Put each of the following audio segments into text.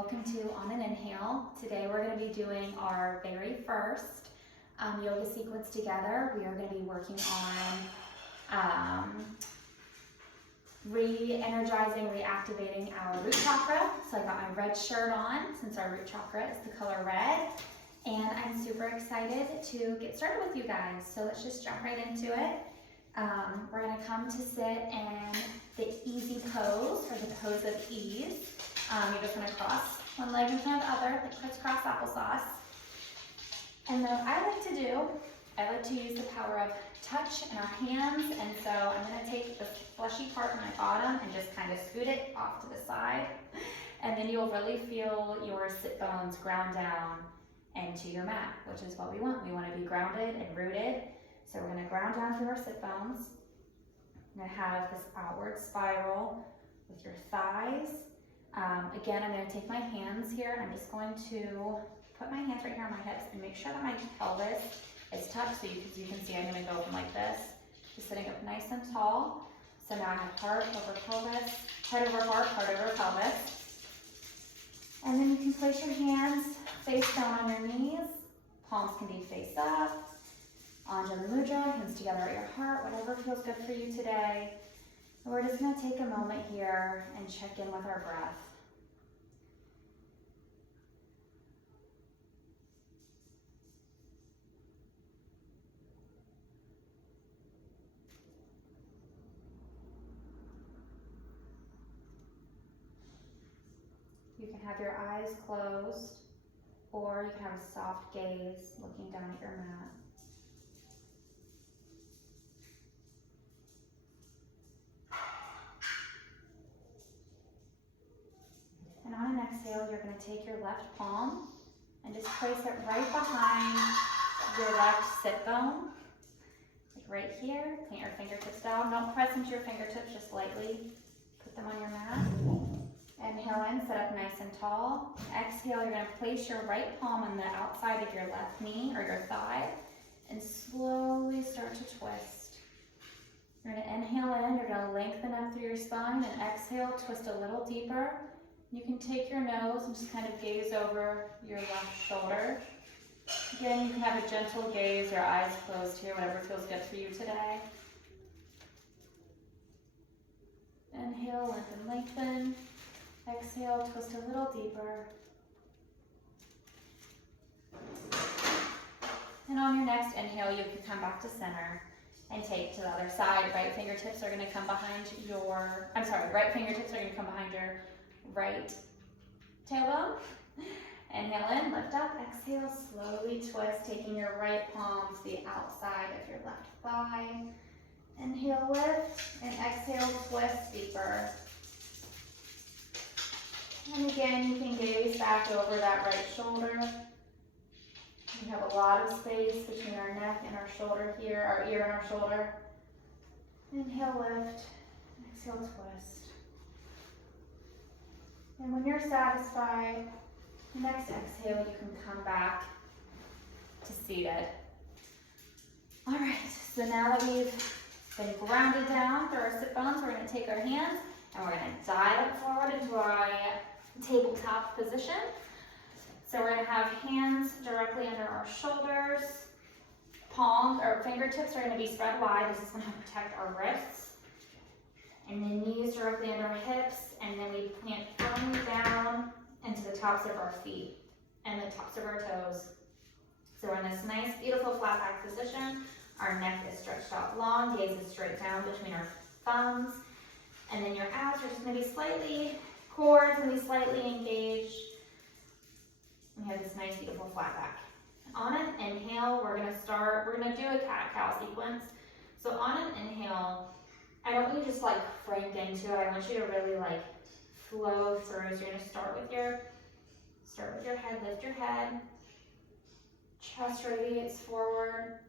welcome to On an Inhale. Today we're going to be doing our very first yoga sequence together. We are going to be working on re-energizing, reactivating our root chakra. So I got my red shirt on since our root chakra is the color red. And I'm super excited to get started with you guys. So let's just jump right into it. We're going to come to sit in the easy pose, or the pose of ease. You just want to cross one leg in front of the other, like crisscross applesauce. And then what I like to use the power of touch in our hands. And so I'm going to take the fleshy part in my bottom and just kind of scoot it off to the side. And then you'll really feel your sit bones ground down into your mat, which is what we want. We want to be grounded and rooted. So we're going to ground down through our sit bones. I'm going to have this outward spiral with your thighs. Again, I'm going to take my hands here and I'm just going to put my hands right here on my hips and make sure that my pelvis is tucked. So you can see I'm going to go from like this, just sitting up nice and tall. So now I have heart over pelvis, head over heart, heart over pelvis. And then you can place your hands face down on your knees. Palms can be face up. Anjali Mudra, hands together at your heart, whatever feels good for you today. And we're just going to take a moment here and check in with our breath. You can have your eyes closed, or you can have a soft gaze looking down at your mat. And on an exhale, you're going to take your left palm and just place it right behind your left sit bone, like right here. Plant your fingertips down. Don't press into your fingertips, just lightly put them on your mat. Inhale in, sit up nice and tall. Exhale, you're going to place your right palm on the outside of your left knee or your thigh and slowly start to twist. You're going to inhale in, you're going to lengthen up through your spine, and exhale, twist a little deeper. You can take your nose and just kind of gaze over your left shoulder. Again, you can have a gentle gaze, your eyes closed here, whatever feels good for you today. Inhale, lengthen. Exhale, twist a little deeper. And on your next inhale, you can come back to center and take to the other side. Right fingertips are going to come behind right fingertips are going to come behind your right tailbone. Inhale in, lift up, exhale, slowly twist, taking your right palm to the outside of your left thigh. Inhale, lift, and exhale, twist deeper. And again, you can gaze back over that right shoulder. We have a lot of space between our neck and our shoulder here, our ear and our shoulder. Inhale, lift, exhale, twist. And when you're satisfied, next exhale, you can come back to seated. All right, so now that we've been grounded down through our sit bones, we're going to take our hands and we're going to dive it forward into our tabletop position. So we're going to have hands directly under our shoulders. Palms or fingertips are going to be spread wide. This is going to protect our wrists. And then knees directly under our hips. And then we plant firmly down into the tops of our feet and the tops of our toes. So we're in this nice, beautiful flat back position. Our neck is stretched out long, gaze is straight down between our thumbs. And then your abs are just going to be core is going to be slightly engaged. We have this nice, beautiful flat back. On an inhale, we're going to do a cat-cow sequence. So on an inhale, I don't want you to just frank into it. I want you to really flow through. So you're going to start with your head, lift your head. Chest radiates forward.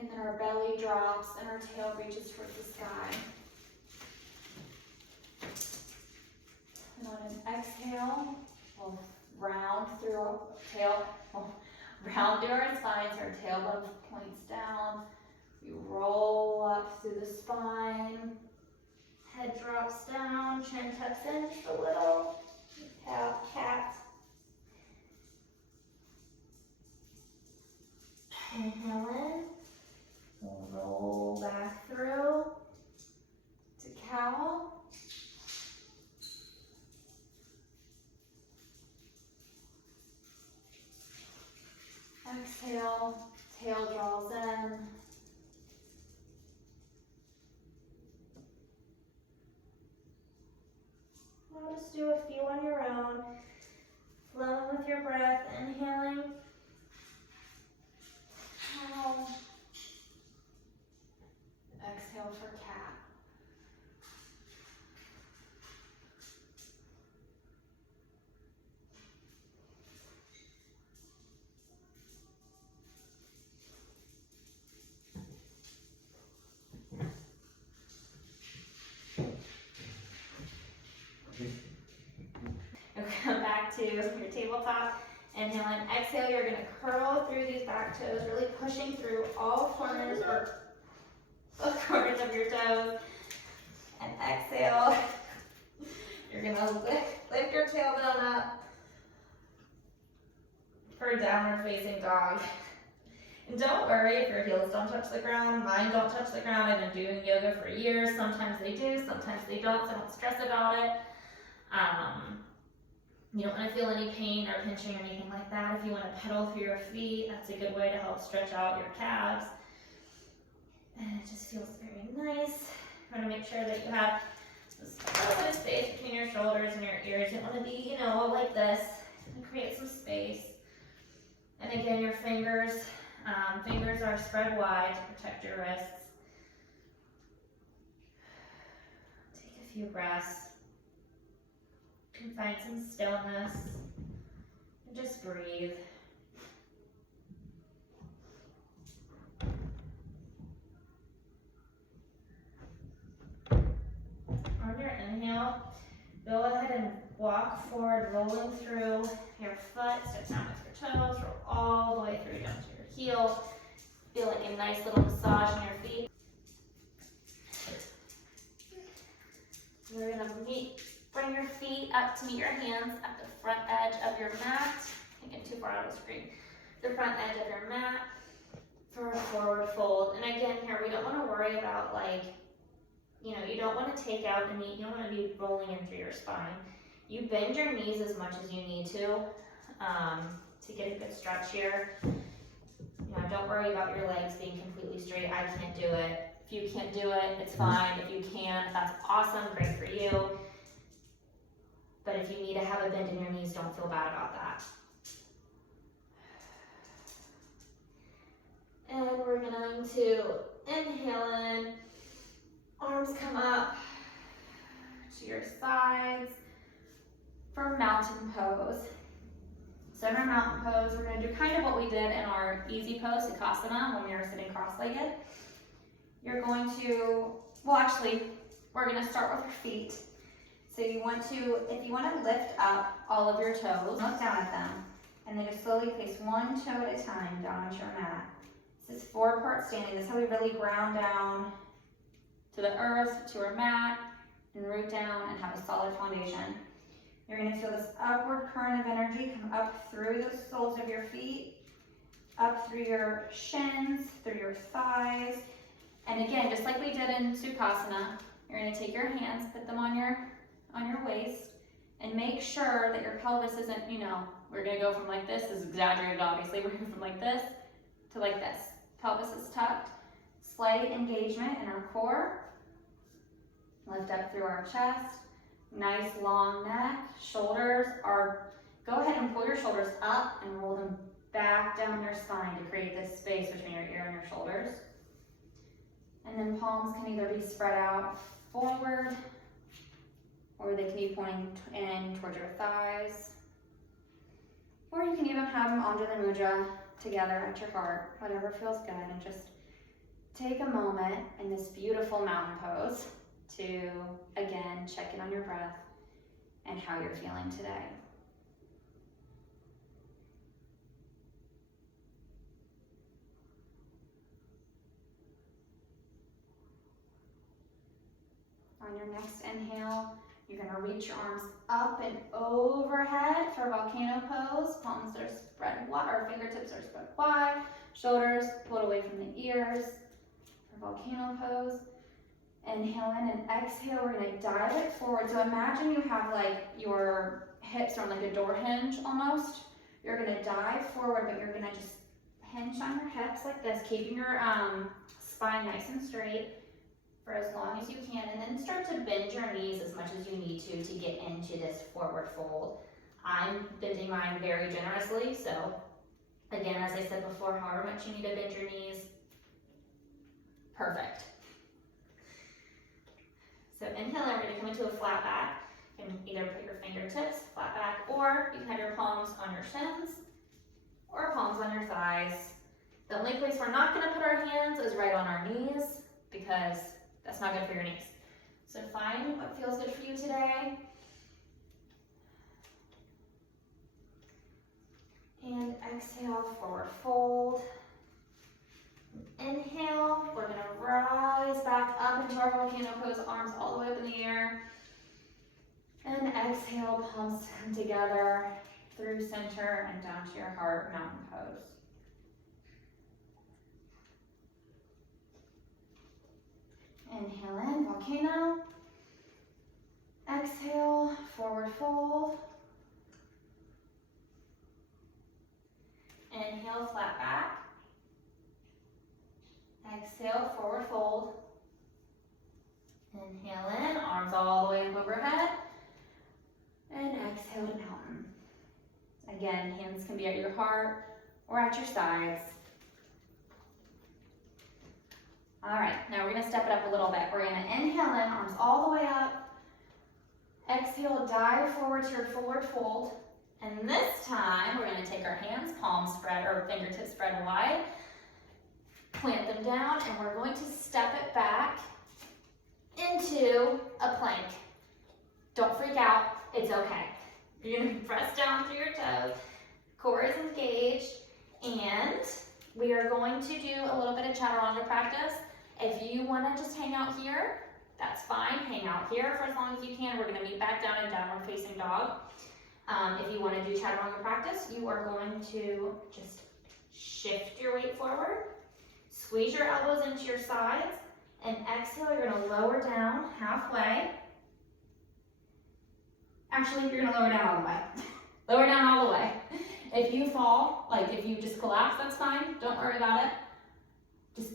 And then our belly drops and our tail reaches towards the sky. And on an exhale, we'll round through our spine, so our tailbone points down. We roll up through the spine. Head drops down, chin tucks in just a little. Cat exhale, tail draws in. I'll just do a few on your own. Flowing with your breath, inhaling. Cow. Exhale for cat. And come back to your tabletop. Inhale and exhale. You're going to curl through these back toes, really pushing through all corners of your toes. And exhale. You're going to lift your tailbone up for downward facing dog. And don't worry if your heels don't touch the ground. Mine don't touch the ground. I've been doing yoga for years. Sometimes they do, sometimes they don't, so don't stress about it. You don't want to feel any pain or pinching or anything like that. If you want to pedal through your feet, that's a good way to help stretch out your calves. And it just feels very nice. You want to make sure that you have just a little bit of space between your shoulders and your ears. You don't want to be, like this. And create some space. And again, your fingers are spread wide to protect your wrists. Take a few breaths. And find some stillness. And just breathe. On your inhale, go ahead and walk forward, rolling through your foot. Step down with your toes, roll all the way through down to your heel. Feel like a nice little massage in your feet. You're going to bring your feet up to meet your hands at the front edge of your mat. Can't get too far out of the screen. The front edge of your mat for a forward fold. And again, here, we don't want to worry about you don't want to take out a knee. You don't want to be rolling in through your spine. You bend your knees as much as you need to get a good stretch here. Don't worry about your legs being completely straight. I can't do it. If you can't do it, it's fine. If you can, that's awesome. Great for you. But if you need to have a bend in your knees, don't feel bad about that. And we're going to inhale in. Arms come up to your sides for mountain pose. So in our mountain pose, we're going to do kind of what we did in our easy pose, Sukhasana, when we were sitting cross-legged. You're going to, we're going to start with your feet. So if you want to lift up all of your toes, look down at them, and then just slowly place one toe at a time down onto your mat. This is forward-part standing. This is how we really ground down to the earth, to our mat, and root down and have a solid foundation. You're going to feel this upward current of energy come up through the soles of your feet, up through your shins, through your thighs. And again, just like we did in Sukhasana, you're going to take your hands, put them on your waist, and make sure that your pelvis isn't, we're going to go from like this is exaggerated obviously, we're going to go from like this to like this. Pelvis is tucked, slight engagement in our core. Lift up through our chest, nice long neck, shoulders are, go ahead and pull your shoulders up and roll them back down your spine to create this space between your ear and your shoulders. And then palms can either be spread out forward, or they can be pointing in towards your thighs. Or you can even have them onto the mudra together at your heart, whatever feels good, and just take a moment in this beautiful mountain pose to, again, check in on your breath and how you're feeling today. On your next inhale, you're going to reach your arms up and overhead for volcano pose. Palms are spread wide, or fingertips are spread wide. Shoulders pulled away from the ears for volcano pose. Inhale in and exhale, we're going to dive it forward. So imagine you have like your hips are on like a door hinge almost. You're going to dive forward, but you're going to just hinge on your hips like this, keeping your spine nice and straight for as long as you can, and then start to bend your knees as much as you need to get into this forward fold. I'm bending mine very generously, so again, as I said before, however much you need to bend your knees, perfect. So inhale, we're going to come into a flat back. You can either put your fingertips flat back, or you can have your palms on your shins or palms on your thighs. The only place we're not going to put our hands is right on our knees, because that's not good for your knees. So find what feels good for you today. And exhale, forward fold. Inhale, we're going to rise back up into our volcano pose, arms all the way up in the air. And exhale, palms come together through center and down to your heart, mountain pose. Inhale in, volcano. Exhale, forward fold. Inhale, flat back. Exhale, forward fold. Inhale in, arms all the way up overhead. And exhale to mountain. Again, hands can be at your heart or at your sides. All right, now we're gonna step it up a little bit. We're gonna inhale in, arms all the way up. Exhale, dive forward to your forward fold. And this time, we're gonna take our hands, palms spread, or fingertips spread wide. Plant them down, and we're going to step it back into a plank. Don't freak out, it's okay. You're gonna press down through your toes, core is engaged, and we are going to do a little bit of chaturanga practice. If you wanna just hang out here, that's fine. Hang out here for as long as you can. We're gonna meet back down in downward facing dog. If you wanna do chaturanga practice, you are going to just shift your weight forward, squeeze your elbows into your sides, and exhale, you're gonna lower down halfway. Actually, you're gonna lower down all the way. Lower down all the way. If you fall, like if you just collapse, that's fine. Don't worry about it. Just,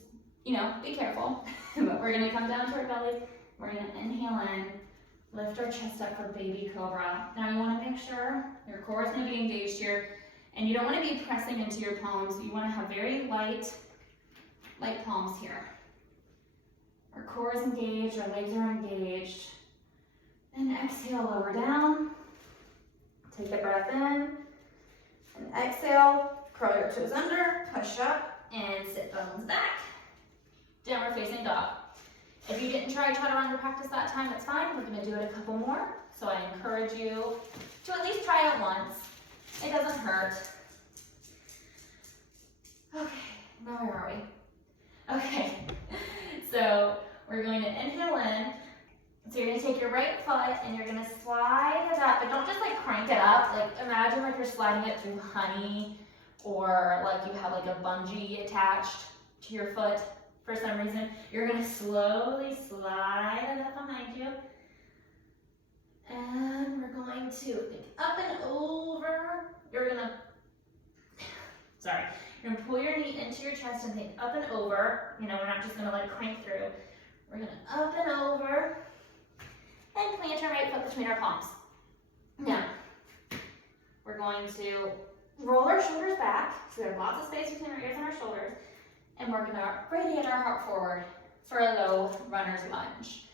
be careful. But we're gonna come down to our bellies. We're gonna inhale in, lift our chest up for baby cobra. Now you wanna make sure your core is gonna be engaged here, and you don't wanna be pressing into your palms. You wanna have very light palms here. Our core is engaged, our legs are engaged. And exhale, lower down. Take a breath in. And exhale, curl your toes under, push up, and sit bones back. Downward facing dog. If you didn't try chaturanga practice that time, that's fine. We're gonna do it a couple more. So I encourage you to at least try it once. It doesn't hurt. Okay, now where are we? Okay, so we're going to inhale in. So you're gonna take your right foot and you're gonna slide it up, but don't just crank it up. Imagine you're sliding it through honey, or you have a bungee attached to your foot for some reason. You're gonna slowly slide it up behind you. And we're going to think up and over. You're gonna pull your knee into your chest and think up and over. We're not just gonna crank through. We're gonna up and over. And plant our right foot between our palms. Now, we're going to roll our shoulders back, so we have lots of space between our ears and our shoulders, and we're gonna radiate our heart forward for a low runner's lunge.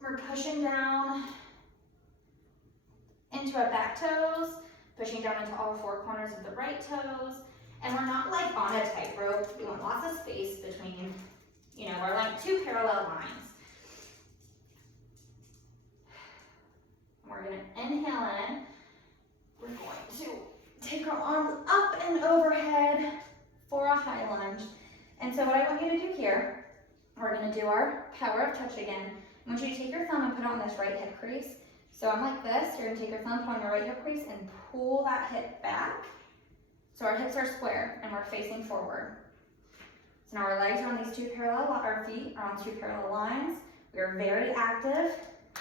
We're pushing down into our back toes, pushing down into all four corners of the right toes, and we're not on a tightrope. We want lots of space between, we're two parallel lines. We're going to inhale in. We're going to take our arms up and overhead for a high lunge. And so what I want you to do here, we're going to do our power of touch again. I want you to take your thumb and put it on this right hip crease. So I'm like this. You're going to take your thumb, put on your right hip crease, and pull that hip back. So our hips are square and we're facing forward. So now our legs are on these our feet are on two parallel lines. We are very active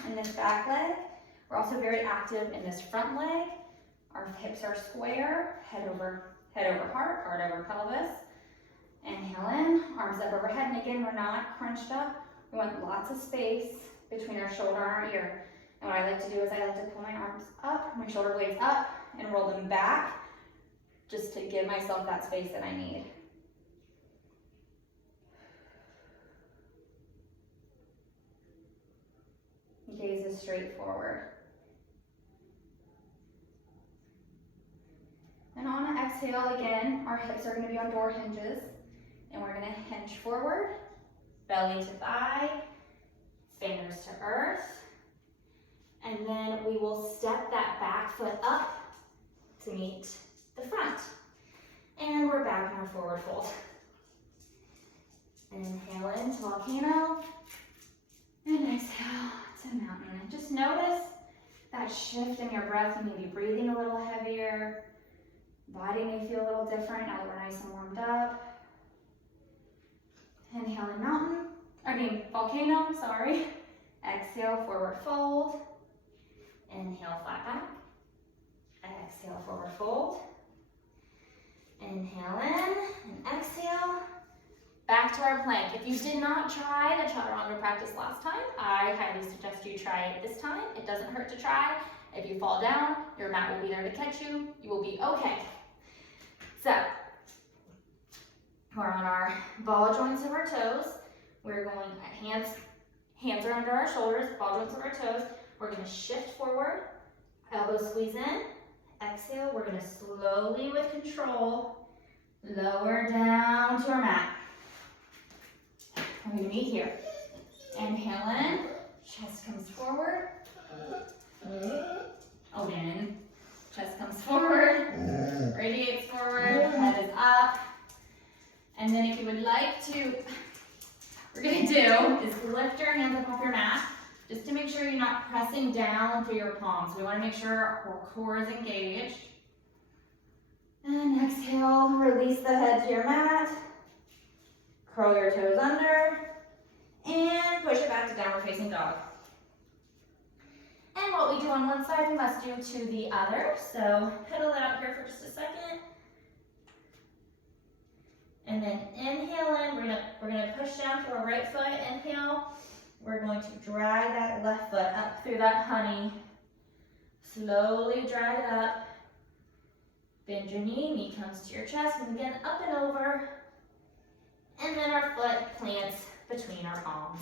in this back leg. We're also very active in this front leg. Our hips are square, head over head over heart, heart over pelvis. Inhale in, arms up overhead, and again, we're not crunched up. We want lots of space between our shoulder and our ear. And what I like to do is I like to pull my arms up, my shoulder blades up, and roll them back, just to give myself that space that I need. Gaze is straight forward. And on an exhale, again, our hips are going to be on door hinges. And we're going to hinge forward, belly to thigh, fingers to earth. And then we will step that back foot up to meet the front. And we're back in our forward fold. Inhale into volcano. And exhale to mountain. And just notice that shift in your breath. You may be breathing a little heavier. Body may feel a little different now that we're nice and warmed up. Inhale in volcano, sorry. Exhale, forward fold. Inhale, flat back. Exhale, forward fold. Inhale in and exhale. Back to our plank. If you did not try the chaturanga practice last time, I highly suggest you try it this time. It doesn't hurt to try. If you fall down, your mat will be there to catch you. You will be okay. So, we're on our ball joints of our toes. We're going, hands are under our shoulders, ball joints of our toes. We're going to shift forward, elbows squeeze in. Exhale, we're going to slowly, with control, lower down to our mat. We're going to meet here. Inhale in, chest comes forward. Again, chest comes forward, radiates forward, head is up. And then if you would like to, what we're going to do is lift your hands up off your mat, just to make sure you're not pressing down through your palms. We want to make sure our core is engaged. And exhale, release the head to your mat. Curl your toes under. And push it back to downward facing dog. And what we do on one side, we must do to the other. So pedal it out here for just a second. And then inhale in, we're gonna push down through our right foot, inhale. We're going to drag that left foot up through that honey. Slowly drag it up. Bend your knee comes to your chest, and again, up and over. And then our foot plants between our palms.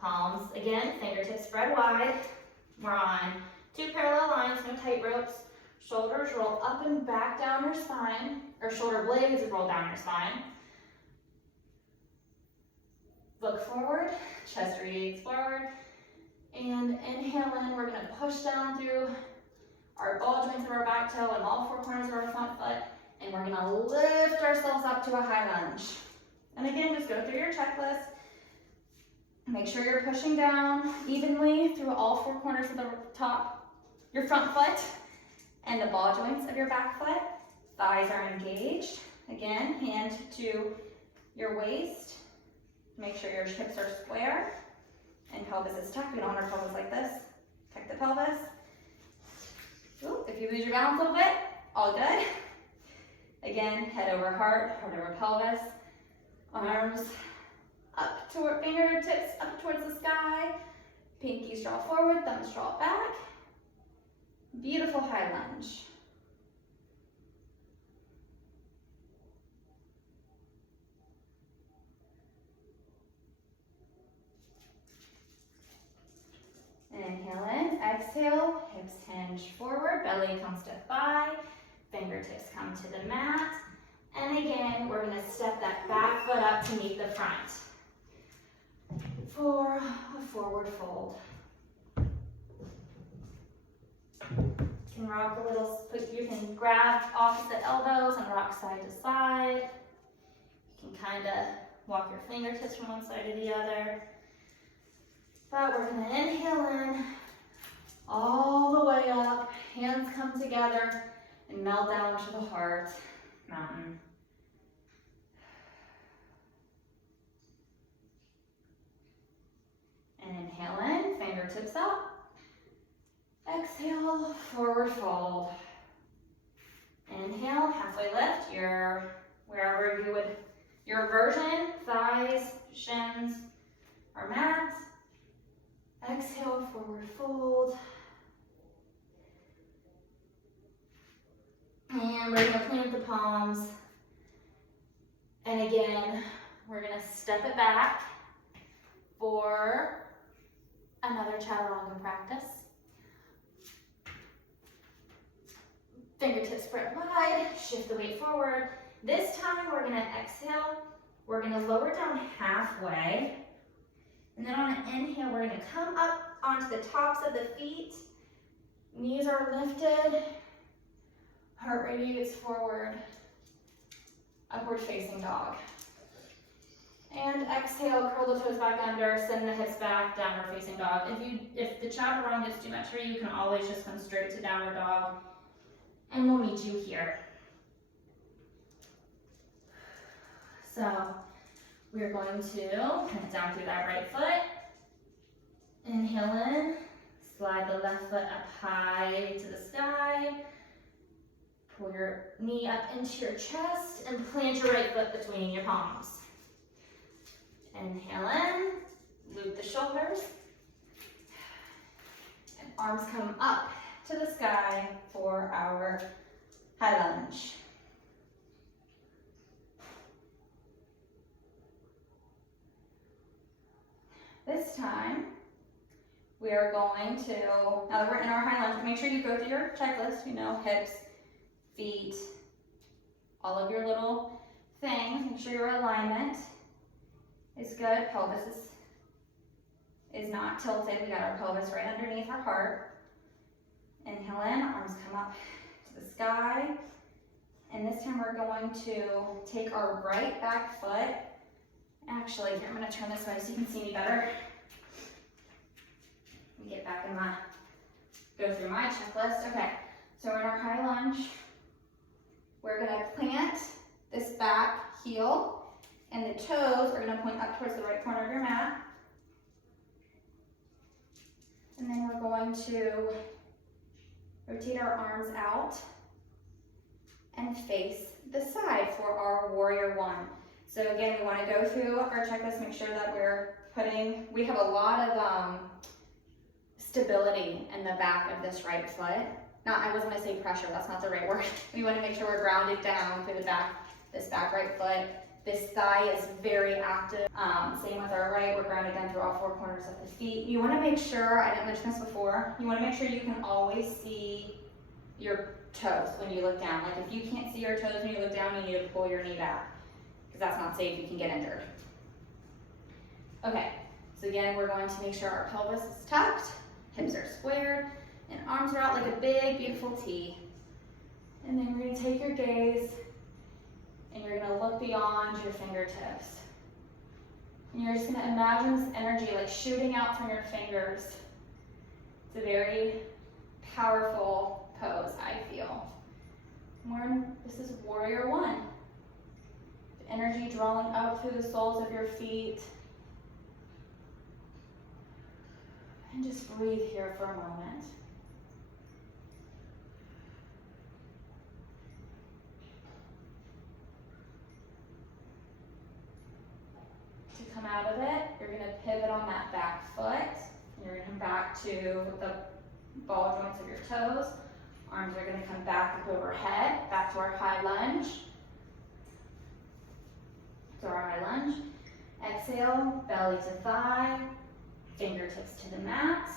Palms, again, fingertips spread wide. We're on 2 parallel lines, no tight ropes. Shoulders roll up and back down your spine, or shoulder blades roll down your spine. Look forward, chest radiates forward. And inhale in, we're gonna push down through our ball joints of our back toe and all 4 corners of our front foot. And we're gonna lift ourselves up to a high lunge. And again, just go through your checklist. Make sure you're pushing down evenly through all 4 corners of the top, your front foot, and the ball joints of your back foot. Thighs are engaged. Again, hand to your waist. Make sure your hips are square and pelvis is tucked. We don't want our pelvis like this. Tuck the pelvis. Ooh, if you lose your balance a little bit, all good. Again, head over heart, heart over pelvis. Arms up toward fingertips up towards the sky. Pinkies draw forward, thumbs draw back. Beautiful high lunge. Inhale in, exhale, hips hinge forward, belly comes to thigh, fingertips come to the mat. And again, we're going to step that back foot up to meet the front for a forward fold. You can rock a little, you can grab opposite elbows and rock side to side. You can kind of walk your fingertips from one side to the other. But we're going to inhale in, all the way up, hands come together, and melt down to the heart, mountain. And inhale in, fingertips up. Exhale, forward fold. Inhale, halfway lift, wherever you would, your version, thighs, shins, or mat. Exhale, forward fold. And we're gonna plant the palms. And again, we're gonna step it back for another chaturanga practice. Fingertips spread wide, shift the weight forward. This time we're gonna exhale, we're gonna lower down halfway. And then on an inhale, we're gonna come up onto the tops of the feet. Knees are lifted, heart radiates forward, upward facing dog. And exhale, curl the toes back under, send the hips back, downward facing dog. If the chaturanga is too much for you, you can always just come straight to downward dog. And we'll meet you here. So we're going to plant down through that right foot. Inhale in, slide the left foot up high to the sky. Pull your knee up into your chest and plant your right foot between your palms. Inhale in, loop the shoulders. And arms come up to the sky for our high lunge. This time, we are going to, now that we're in our high lunge, make sure you go through your checklist, hips, feet, all of your little things. Make sure your alignment is good. Pelvis is not tilted. We got our pelvis right underneath our heart. Inhale in, arms come up to the sky. And this time we're going to take our right back foot. Actually, here, I'm going to turn this way so you can see me better. Let me get back in go through my checklist. Okay, so we're in our high lunge. We're going to plant this back heel, and the toes are going to point up towards the right corner of your mat. And then we're going to rotate our arms out and face the side for our warrior one. So again, we want to go through our checklist, make sure that we have a lot of stability in the back of this right foot. I was going to say pressure, that's not the right word. We want to make sure we're grounded down through this back right foot. This thigh is very active. Same with our right, we're grounded down through all four corners of the feet. You want to make sure, I didn't mention this before, you want to make sure you can always see your toes when you look down. Like if you can't see your toes when you look down, you need to pull your knee back, because that's not safe, you can get injured. Okay, so again, we're going to make sure our pelvis is tucked, hips are squared, and arms are out like a big, beautiful T. And then we're gonna take your gaze, and you're gonna look beyond your fingertips. And you're just gonna imagine this energy like shooting out from your fingers. It's a very powerful pose, I feel. This is warrior one. The energy drawing up through the soles of your feet. And just breathe here for a moment. To come out of it, you're going to pivot on that back foot. You're going to come back to the ball joints of your toes. Arms are going to come back up overhead, back to our high lunge. To our high lunge. Exhale, belly to thigh, fingertips to the mat.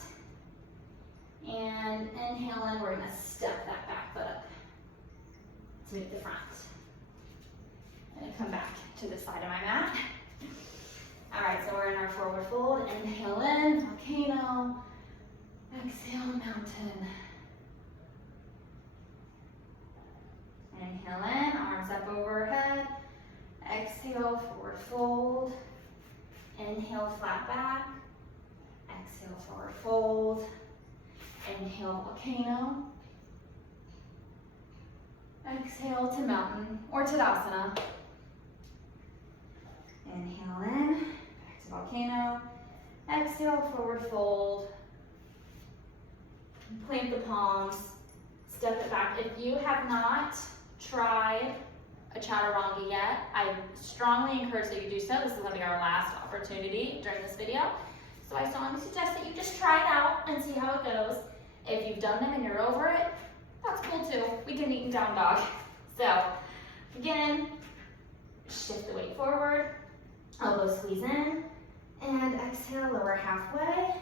And inhale in, we're going to step that back foot up to meet the front. And come back to the side of my mat. All right, so we're in our forward fold. Inhale in, volcano. Exhale, mountain. Inhale in, arms up overhead. Exhale, forward fold. Inhale, flat back. Exhale, forward fold. Inhale, volcano. Exhale to mountain or Tadasana. Inhale in, back to volcano. Exhale, forward fold. Plant the palms, step it back. If you have not tried a chaturanga yet, I strongly encourage that you do so. This is going to be our last opportunity during this video. So I strongly suggest that you just try it out and see how it goes. If you've done them and you're over it, that's cool too. We can meet in down dog. So again, shift the weight forward, elbows squeeze in, and exhale, lower halfway.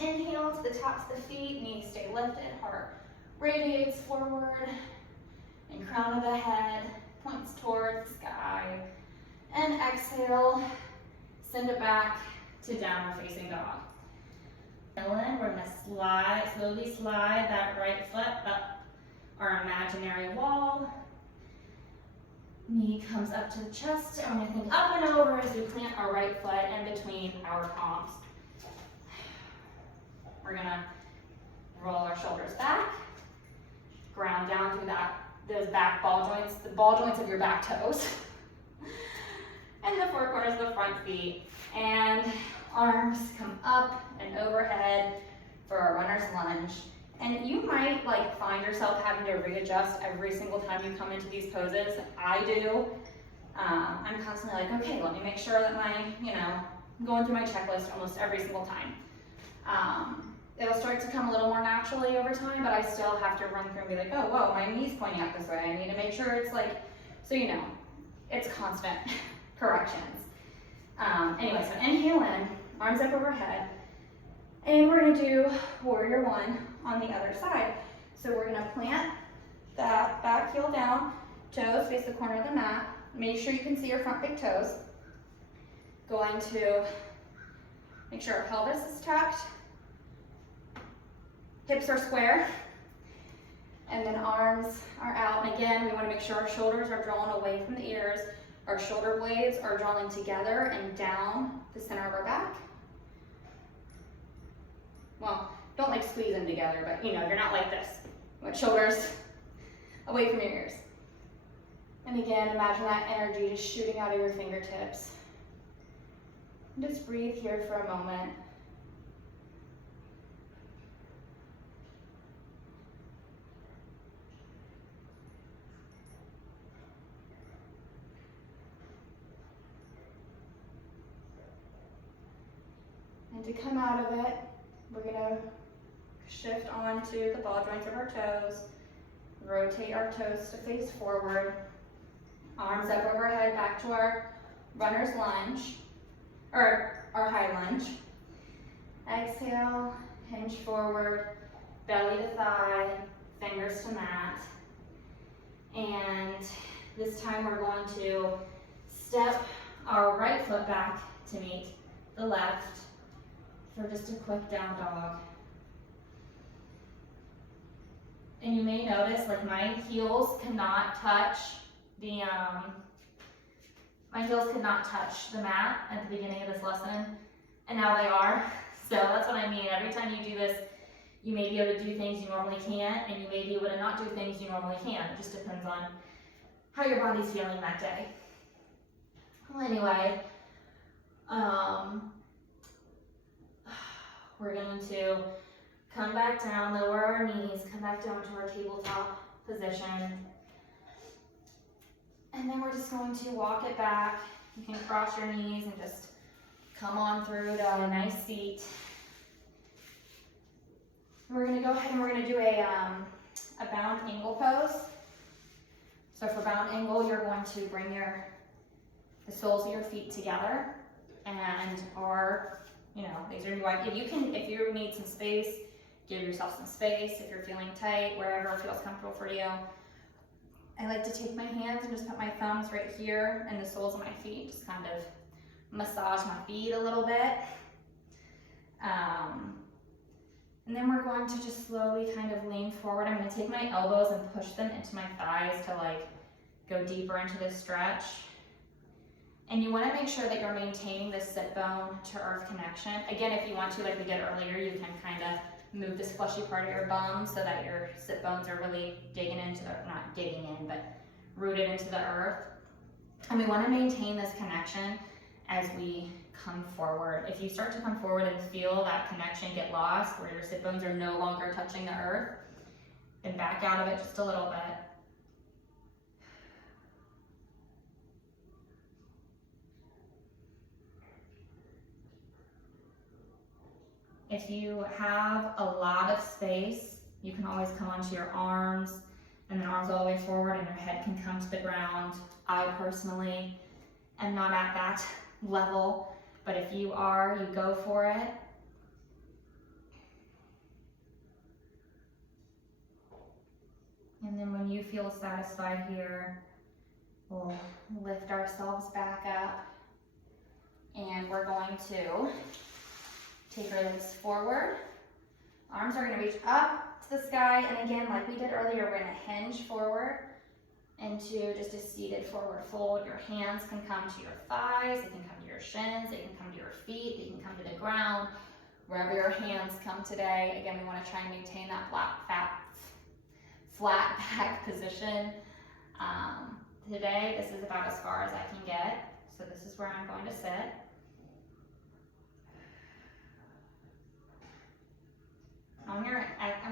Inhale to the tops of the feet, knees stay lifted, heart radiates forward, and crown of the head points towards the sky. And exhale, send it back to downward facing dog. We're gonna slowly slide that right foot up our imaginary wall. Knee comes up to the chest, and we're gonna think up and over as we plant our right foot in between our palms. We're gonna roll our shoulders back, ground down through those back ball joints, the ball joints of your back toes, and the four corners of the front feet. And arms come up and overhead for a runner's lunge. And you might find yourself having to readjust every single time you come into these poses. I do. I'm constantly like, okay, let me make sure that I'm going through my checklist almost every single time. It'll start to come a little more naturally over time, but I still have to run through and be like, oh, whoa, my knee's pointing out this way. I need to make sure it's it's constant corrections. Anyway, so inhale in, arms up overhead, and we're gonna do warrior one on the other side. So we're gonna plant that back heel down, toes face the corner of the mat. Make sure you can see your front big toes. Going to make sure our pelvis is tucked, hips are square, and then arms are out. And again, we want to make sure our shoulders are drawn away from the ears. Our shoulder blades are drawing together and down the center of our back. Well, don't squeeze them together, but you're not like this. You want shoulders away from your ears. And again, imagine that energy just shooting out of your fingertips. And just breathe here for a moment. And to come out of it, we're gonna shift onto the ball joints of our toes, rotate our toes to face forward, arms up overhead back to our runner's lunge, or our high lunge. Exhale, hinge forward, belly to thigh, fingers to mat. And this time we're going to step our right foot back to meet the left for just a quick down dog. And you may notice my heels cannot touch the mat at the beginning of this lesson, and now they are. So that's what I mean. Every time you do this, you may be able to do things you normally can't, and you may be able to not do things you normally can. It just depends on how your body's feeling that day. Well, anyway, we're going to come back down, lower our knees, come back down to our tabletop position. And then we're just going to walk it back. You can cross your knees and just come on through to a nice seat. We're going to go ahead and we're going to do a bound angle pose. So for bound angle, you're going to bring the soles of your feet together, and these are wide. If you need some space, give yourself some space. If you're feeling tight, wherever feels comfortable for you. I like to take my hands and just put my thumbs right here in the soles of my feet, just kind of massage my feet a little bit. And then we're going to just slowly kind of lean forward. I'm going to take my elbows and push them into my thighs to go deeper into this stretch. And you want to make sure that you're maintaining this sit bone to earth connection. Again, if you want to, like we did earlier, you can kind of move this fleshy part of your bum so that your sit bones are really rooted into the earth. And we want to maintain this connection as we come forward. If you start to come forward and feel that connection get lost, where your sit bones are no longer touching the earth, then back out of it just a little bit. If you have a lot of space, you can always come onto your arms and then arms all the way forward and your head can come to the ground. I personally am not at that level, but if you are, you go for it. And then when you feel satisfied here, we'll lift ourselves back up and we're going to take our legs forward. Arms are going to reach up to the sky, and again, like we did earlier, we're going to hinge forward into just a seated forward fold. Your hands can come to your thighs, they can come to your shins, they can come to your feet, they can come to the ground, wherever your hands come today. Again, we want to try and maintain that flat back position. Today, this is about as far as I can get, so this is where I'm going to sit.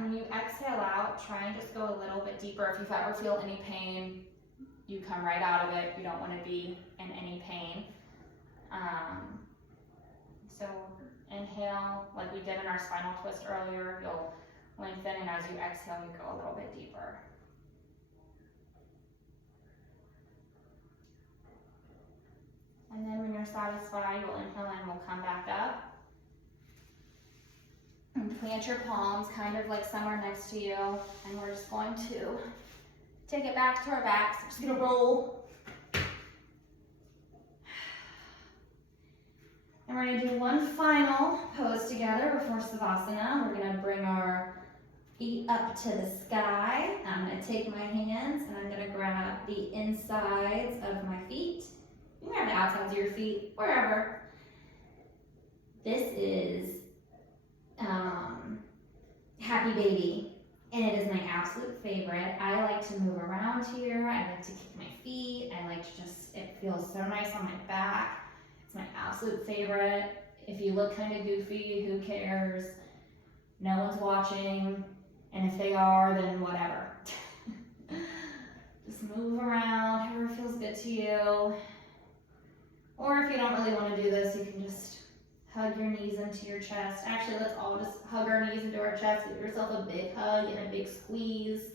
When you exhale out, try and just go a little bit deeper. If you ever feel any pain, you come right out of it. You don't want to be in any pain. So inhale, like we did in our spinal twist earlier, you'll lengthen, and as you exhale, you go a little bit deeper. And then when you're satisfied, you'll inhale and we'll come back up. And plant your palms kind of like somewhere next to you, and we're just going to take it back to our backs. We're just gonna roll. And we're gonna do one final pose together before Savasana. We're gonna bring our feet up to the sky. I'm gonna take my hands and I'm gonna grab the insides of my feet. You can grab the outsides of your feet, wherever. This is Happy Baby, and it is my absolute favorite. I like to move around here. I like to kick my feet. I like to just, it feels so nice on my back. It's my absolute favorite. If you look kind of goofy, who cares? No one's watching, and if they are, then whatever. Just move around, however feels good to you. Or if you don't really want to do this, you can just hug your knees into your chest. Actually, let's all just hug our knees into our chest. Give yourself a big hug and a big squeeze.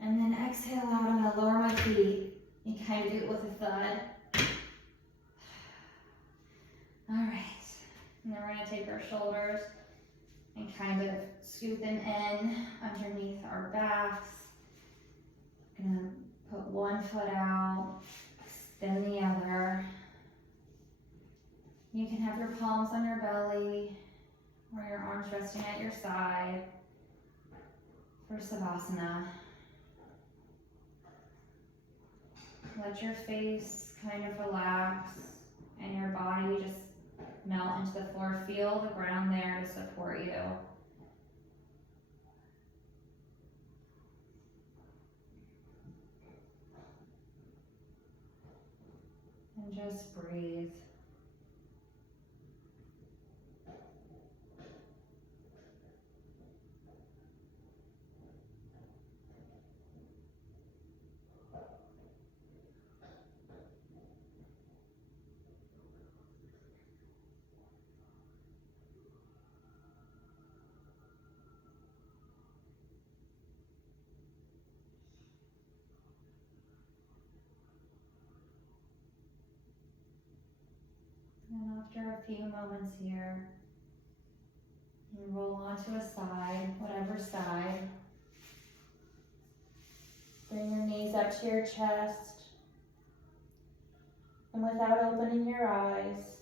And then exhale out. I'm going to lower my feet. You can kind of do it with a thud. All right. And then we're going to take our shoulders and kind of scoot them in underneath our backs. I'm going to put one foot out, extend the other. You can have your palms on your belly or your arms resting at your side for Savasana. Let your face kind of relax and your body just melt into the floor. Feel the ground there to support you. And just breathe. And after a few moments here, you roll onto a side, whatever side. Bring your knees up to your chest. And without opening your eyes,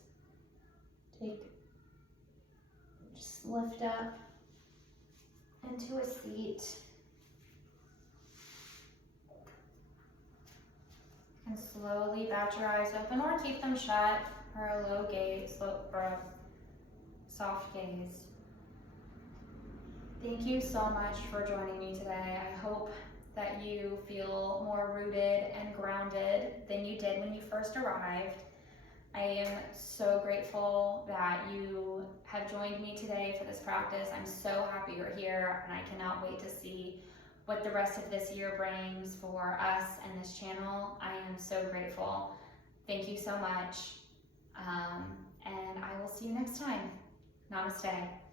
just lift up into a seat. And slowly bat your eyes open or keep them shut for a low gaze, soft gaze. Thank you so much for joining me today. I hope that you feel more rooted and grounded than you did when you first arrived. I am so grateful that you have joined me today for this practice. I'm so happy you're here, and I cannot wait to see what the rest of this year brings for us and this channel. I am so grateful. Thank you so much, and I will see you next time. Namaste.